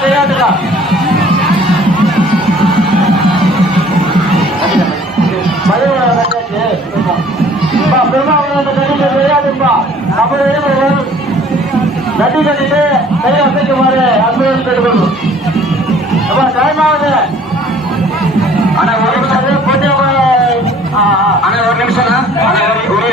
கையாடுங்க கட்டிட்டு கையை அசைக்குமாறு அன்புடன் கேட்டுக்கொள்ளும் அப்பா டைம் ஆகுது ஆனா ஒரு நிமிஷம் போட்டு ஆனா ஒரு நிமிஷம் ஒரு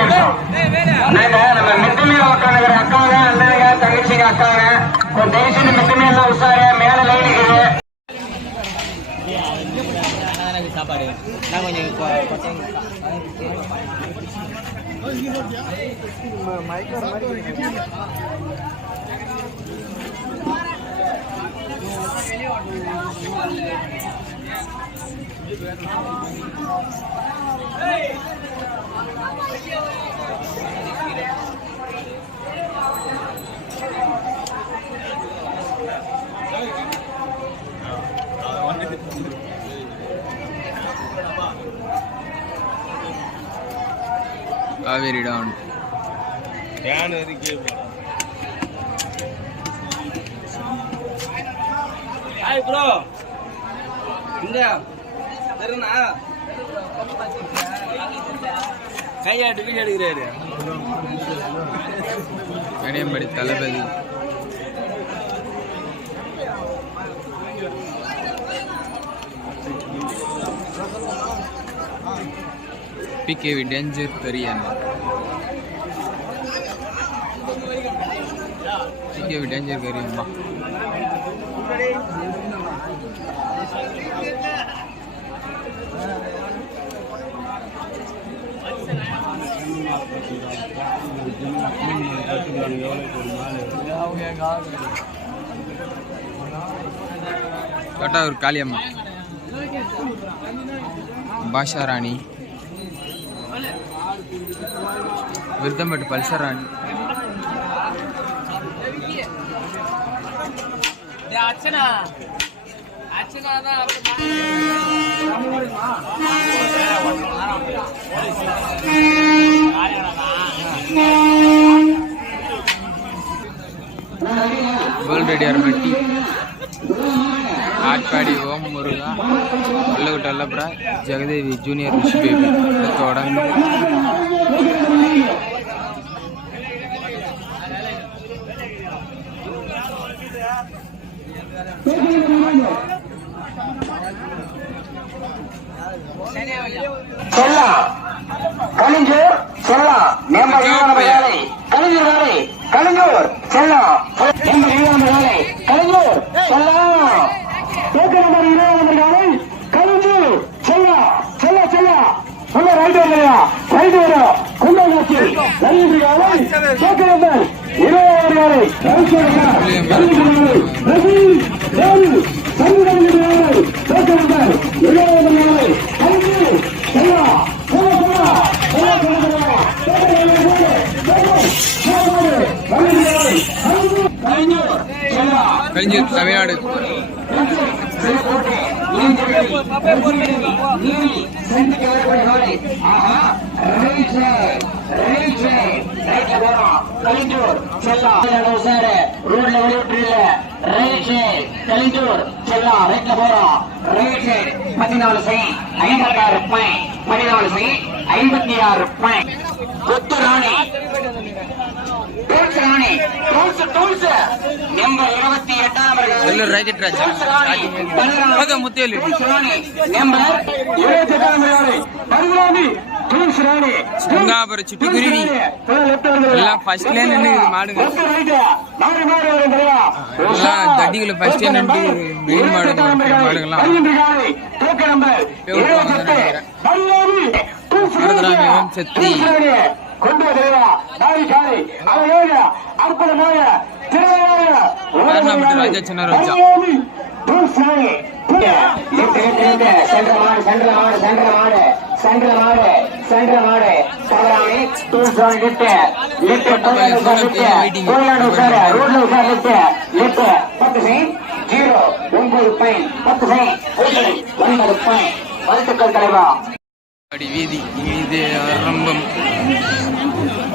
mic Kaveri town hi bro இங்க. தெரியுமா கையாட்டு வீடியோ எடுக்கிறாரு. கனியம்படி தளபதி. பிகேவி டேஞ்சர் பெரியன் பிகேவி டேஞ்சர் பெரியம்மா ஒரு காளியம்மா. பாஷா ராணி. விருத்தம்பட்டு பல்சர் ராணி. அர்ச்சனா. அர்ச்சனா தான் வேர்ல்ட் ரெடியார் மட்டி மேப்பாடி ஓம் முருகா. உள்ளகுட்ட அல்லப்புற ஜெகதேவி ஜூனியர் ரிஷி பேபி. தொடர்ந்து சொல்லா. கலிஞ்சூர் சொல்லா. மேம்பாடு வேலை. கலிஞ்சூர் வேலை. கலிஞ்சூர் சொல்லா. மேம்பாடு வேலை. கலிஞ்சூர் சொல்லா. தோக்க நம்பர் இருபது வேலை கலிஞ்சூர் செல்லாம் செல்ல செல்ல உள்ள ரைட் வரலையா ரைட் வரும் குண்டகாட்சி கலிஞ்சூர் வேலை தோக்க நம்பர் இருபது வேலை கலிஞ்சூர் வேலை ரவி ரவி சந்திரன் வேலை தோக்க நம்பர் இருபது வேலை கலிஞ்சூர் செல்லாம் செல்ல செல்ல கலிஞ்சூர் தமிழ்நாடு ரோட்ல வெளியிட்டு ரைட் சைடு கலிஞ்சூர் செல்லாம் ரைட்ல போறோம் ரைட் பதினாலு சை ஐம்பத்தி ஆறு பாயிண்ட் பதினாலு சை ஐம்பத்தி ஆறு பாயிண்ட் கொத்து Rani tools Rani. Tools tools number இருபத்தி எட்டாம் வெள்ளூர் ராக்கெட் ராஜா ஓகே முத்தியலி. நம்பர் இருபத்தி எட்டாம் பருகுராணி டூல்ஸ் ராணி. சுங்காபுர சிட்டுக்குருவி எல்லாம் ஃபர்ஸ்ட்ல நின்று மாடுங்க. எல்லாம் தடிகளை ஃபர்ஸ்ட் நின்று மெயின் மாடுங்க மாடுங்கள்லாம். மருதராமன் சக்தி கொண்டு வருவா நாளை காலை அழகாக அற்புதமாக ராஜா சென்ற மாடு சென்ற மாடு சென்ற மாடு. சென்ற மாடு சென்ற மாடு. தவறாமே. டூல்ஸ் லிட்டு லிட்டு கோயிலாண்டு உட்கார ரோட்ல உட்கார லிட்டு லிட்டு பத்து செயின் ஜீரோ ஒன்பது பத்து வாழ்த்துக்கள் தலைவா. வீதி இது ஆரம்பம்.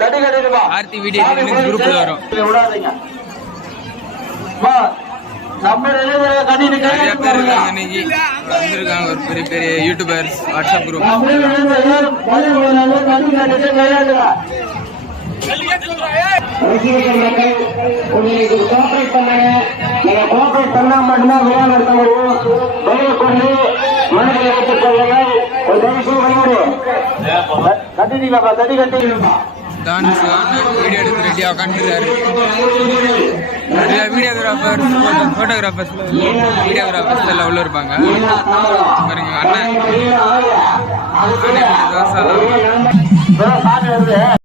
பார்த்தி வீடியோ குரூப்ல வரும். விடாதீங்க. அம்மா, நம்ம எழுதுற கணினி நிறைய பேர் இருக்காங்க இன்னைக்கு. வந்திருக்காங்க ஒரு பெரிய பெரிய யூடியூபர்ஸ் வாட்ஸ்அப் குரூப் நம்ம எழுதுற பதில் ஒரு அண்ணன் தட்டி கட்டிட்டு கையாளுங்க ரசிகர்கள் மக்கள் உங்களுக்கு கோஆபரேட் பண்ணுங்க நீங்க கோஆபரேட் பண்ணா மட்டும்தான் விழா நடத்த முடியும் தயவு கொண்டு மனதில் வைத்துக் கொள்ளுங்கள் ஒரு தயவு செய்து கட்டிட்டீங்கப்பா தட்டி கட்டிங்கப்பா டான்ஸ் வீடியோ எடுத்து ரெடியாக உட்காந்துருக்காரு வீடியோகிராஃபர் ஃபோட்டோகிராஃபர்ஸ் வீடியோகிராஃபர்ஸ் எல்லாம் உள்ள இருப்பாங்க. பாருங்க அண்ணன். அண்ணன் தோசை